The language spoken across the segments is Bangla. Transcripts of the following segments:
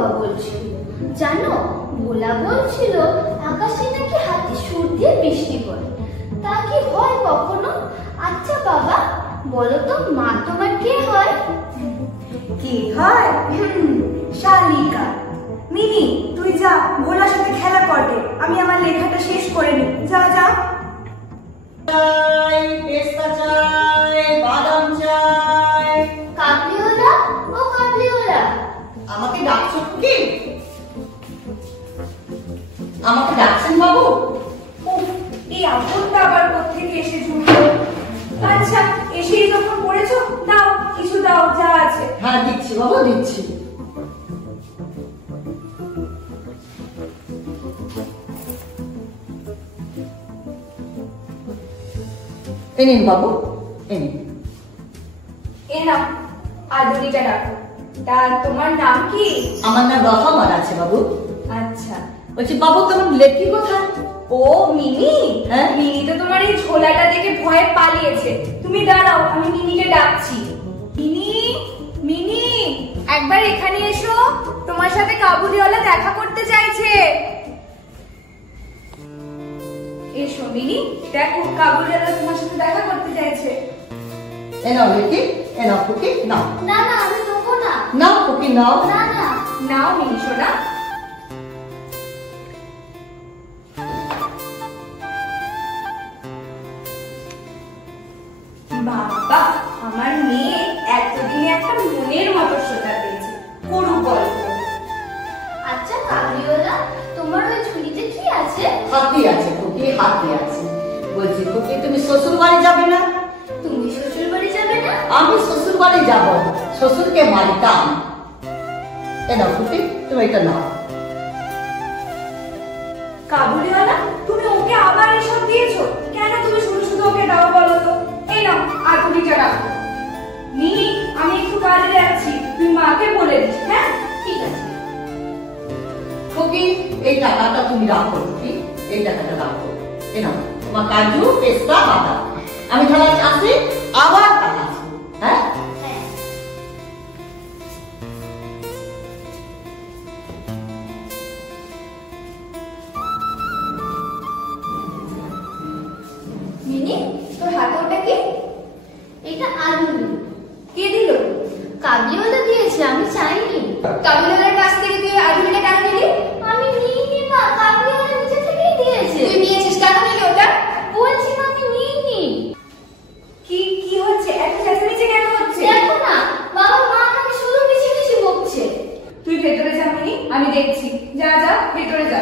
পড়ুয়া বলছিল। জানো, ভোলা বলছিল আকাশে নাকি হাতে সুর দিয়ে বৃষ্টি পড়ে। তা কি হয় কখনো? আচ্ছা বাবা, বলো তো, মা তোমার কে হয়? কি হয়? শালিকা। মিনি, তুই যা ভোলার সাথে খেলা করবে, আমি আমার লেখাটা শেষ করে নি। যা যা। চাই, পেস্তা চাই, বাদাম চাই। কাবলিওয়ালা, ও কাবলিওয়ালা, আমাকে ডাকছো কি? আমাকে ডাকছেন বাবু? এই আপনটা আবার কোত্থেকে এসে জুটলো? আচ্ছা, এসেই যখন পড়েছো, দাও কিছু দাও, যা আছে। হ্যাঁ দিচ্ছি বাবু, দিচ্ছি। এ নিন বাবু, এ নিন। এ নাও, আদুরিটা রাখো। তা তোমার নাম কি? আমার নাম রহমান আছে বাবু। আচ্ছা। বলছি বাবু, তোমার লেকি কোথায়? ও মিনি, হ্যাঁ? মিনি তো তোমার এই ঝোলাটা দেখে ভয়ে পালিয়েছে। তুমি দাঁড়াও, আমি মিনিকে ডাকছি। মিনি, মিনি, একবার এখানে এসো, তোমার সাথে কাবুলিওয়ালা দেখা করতে চাইছে। এসো মিনি, দেখো কাবুলিওয়ালা তোমার সাথে দেখা করতে চাইছে। এ নাও লেকি, এ নাও কুকি, নাও। না না, আমি দেবো না। নাও কুকি, নাও। না না। নাও মিনি সোনা। বাবা, আমার মেয়ে এতদিনে একটা মনের মতো সোনা পেয়েছে। করুক গল্প। আচ্ছা কাবলিওয়ালা, তোমার ওই ঝুলিতে কি আছে? হাতি আছে কুকি, হাতি আছে। বলছি কুকি, তুমি শ্বশুর বাড়ি যাবে না? তুমি শ্বশুর বাড়ি যাবে না? আমি শ্বশুর বাড়ি যাব, শ্বশুরকে মারিতাম। এ নাও কুকি, তুমি এটা নাও। কাবুলিওয়ালা, তুমি ওকে আবার এসব দিয়েছো কেন? তুমি শুধু শুধু ওকে দাও বলো তো। এই নাও, আদুরিটা রাখো। মিনি, আমি একটু কাজে যাচ্ছি, তুই মাকে বলে দিস। হ্যাঁ, ঠিক আছে। কুকি, এই টাকাটা তুমি রাখো কুকি, এই টাকাটা রাখো। এ নাও তোমার কাজু, পেস্তা, বাদাম। আমি তাহলে আসি, আবার কাল আসবো। হ্যাঁ? হ্যাঁ। মিনি, তোর হাতে ওটা কি? এটা আলু। কে দিল? কাবলিওয়ালা দিয়েছে, আমি চাইনি। কাবুলিওয়ালার কাছ থেকে তুই আদুরিটা কেন নিলি? আমি নিইনি মা, কাবলিওয়ালা নিজে থেকেই দিয়েছে। তুই নিয়েছিস, কেন নিলি ওটা? বলছি মা, আমি নিইনি। কি কি হচ্ছে? এত চেঁচামেচি কেন হচ্ছে? দেখো না, বাবা মা আমাকে শুধু মিছি মিছি বকছে। তুই ভেতরে যা মিনি, আমি দেখছি। যা যা, ভেতরে যা।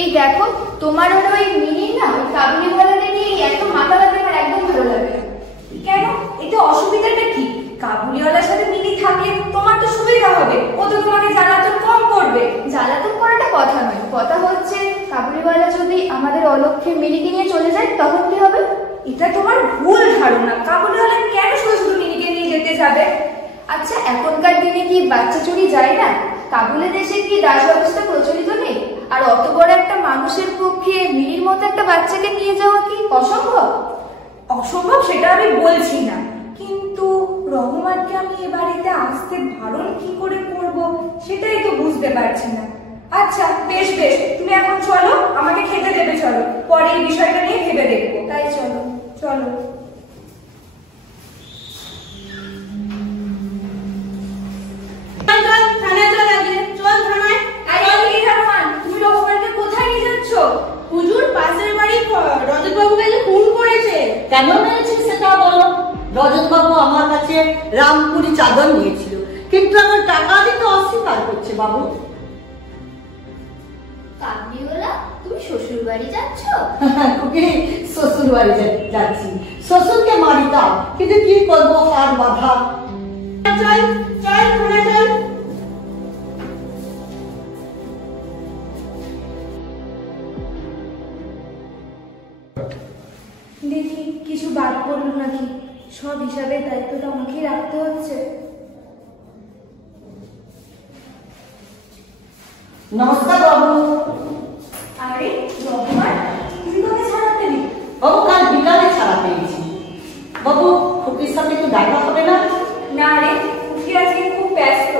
এই দেখো, তোমার ওর ওই মিনি না, ওই কাবুলিওয়ালাকে নিয়ে এত মাথা ব্যথা আমার একদম ভালো লাগে না। কেন? এতে অসুবিধাটা কি? কাবুলিওয়ালার সাথে মিনি থাকলে তোমার তো সুবিধা হবে, ও তো তোমাকে জ্বালাতন কম করবে। জ্বালাতন করাটা কথা নয়, কথা হচ্ছে কাবুলিওয়ালা যদি আমাদের অলক্ষ্যে মিনিকে নিয়ে চলে যায় তখন কি হবে? এটা তোমার ভুল ধারণা। কাবুলিওয়ালা কেন শুধু শুধু মিনিকে নিয়ে যেতে যাবে? আচ্ছা, এখনকার দিনে কি বাচ্চা চুরি যায় না? কাবুলের দেশে কি দাস ব্যবস্থা প্রচলিত নেই? আর অত বড় একটা মানুষের পক্ষে মিনির মতো একটা বাচ্চাকে নিয়ে যাওয়া কি অসম্ভব? অসম্ভব সেটা আমি বলছি না, কিন্তু রহমানকে আমি এ বাড়িতে আসতে বারণ কি করে করব সেটাই তো বুঝতে পারছি না। আচ্ছা বেশ বেশ, তুমি এখন চলো, আমাকে খেতে দেবে, চলো, পরে এই বিষয়টা নিয়ে ভেবে দেখবো। তাই চলো। চলো। তুমি রহমানকে কোথায় নিয়ে যাচ্ছ? হুজুর, পাশের বাড়ি রজতবাবুকে যে খুন করেছে। কেন মেরেছিস সেটা বলো। রজত বাবু আমার কাছে রামপুরি চাদর নিয়েছিল, কিন্তু আমার টাকা দিতে অস্বীকার করছে বাবু। কাবলিওয়ালা, তুমি শ্বশুর বাড়ি যাচ্ছ? কুকি, শ্বশুর বাড়ি যাচ্ছি, শ্বশুরকে মারিতাম, কিন্তু কি করবো, হাত বাঁধা। চল চল, ঘোড়া চল। দেখি কিছু বাদ পড়লো নাকি। সব হিসাবের দায়িত্বটা আমাকেই রাখতে হচ্ছে। নমস্কার বাবু। আরে রহমান, তুমি কবে ছাড়া পেলি? বাবু কাল বিকালে ছাড়া পেয়েছি। বাবু খুকির সাথে একটু দেখা হবে না? না রে, খুকি আজকে খুব ব্যস্ত।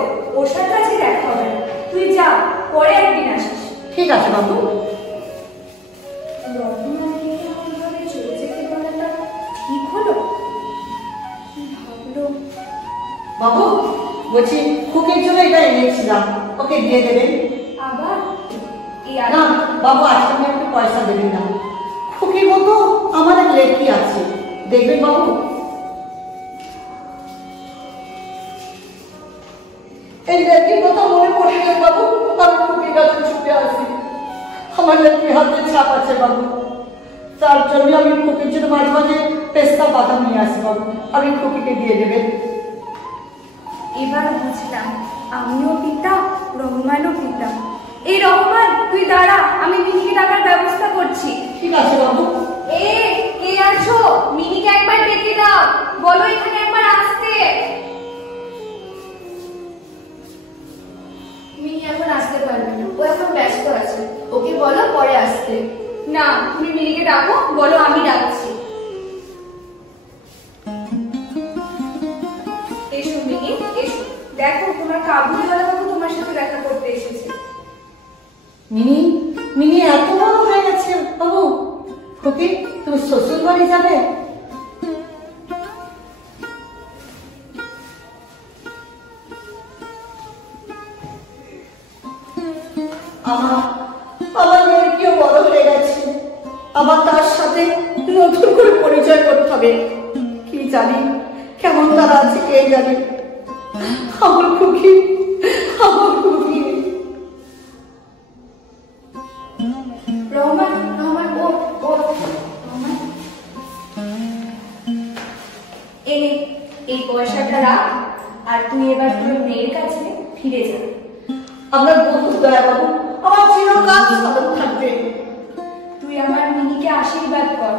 বাবু বলছি খুকির জন্য এটা এনেছিলাম, ওকে দিয়ে দেবেন। আবার না বাবু, আজকে আমি একটু পয়সা দেবেন না, খুকির মতো আমার এক লেকি আছে, দেখবেন বাবু। এই লেকির কথা মনে পড়ে গেল বাবু, আমি খুকির কাছে ছুটে আসি। আমার লেকির হাতে ছাপ আছে বাবু, তার জন্য আমি খুকির জন্য মাঝে মাঝে পেস্তা বাদাম নিয়ে আসি বাবু, আমি খুকিকে দিয়ে দেবেন। এবার বুঝলাম আমিও পিতা, রহমানও পিতা। এই রহমান, তুই দাঁড়া, আমি মিনিকে ডাকার ব্যবস্থা করছি। ঠিক আছে বাবু। কে আছো? মিনিকে একবার ডেকে দাও, বলো এখানে একবার আসতে। মিনি এখন আসতে পারবে না, ও এখন ব্যস্ত আছে, ওকে বলো পরে আসতে। না, তুমি মিনিকে ডাকো, বলো আমি ডাকছি। এসো মিনি, এসো। দেখো তোমার কাবুলিওয়ালা বাবু তোমার সাথে দেখা করতে এসেছে। মিনি, মিনি এত বড় হয়ে গেছে বাবু। খুকি, তুমি শ্বশুর বাড়ি যাবে? আমার মেয়েকেও বড় হয়ে গেছে, আবার তার সাথে নতুন করে পরিচয় করতে হবে। কি জানি কেমন তারা আছে, কে জানে। আমার খুকি, আমার খুকি। রহমান, রহমান, ও রহমান, এই পয়সাটা রাখ, আর তুই এবার তোর মেয়ের কাছে ফিরে যা। আপনার বন্ধু দয়া বাবু, আমার চিরকাল সাধন থাকবে। তুই আমার মিনিকে আশীর্বাদ কর,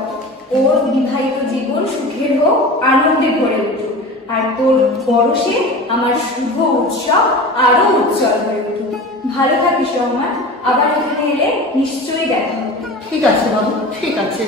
ওর বিবাহিত জীবন সুখের হোক, আনন্দে ভরে উঠুক, আর তোর বরসে আমার শুভ উৎসব আরো উজ্জ্বল হয়ে উঠুক। ভালো থাকিস রহমান, আবার এখানে এলে নিশ্চয়ই দেখা হবে। ঠিক আছে বাবু, ঠিক আছে।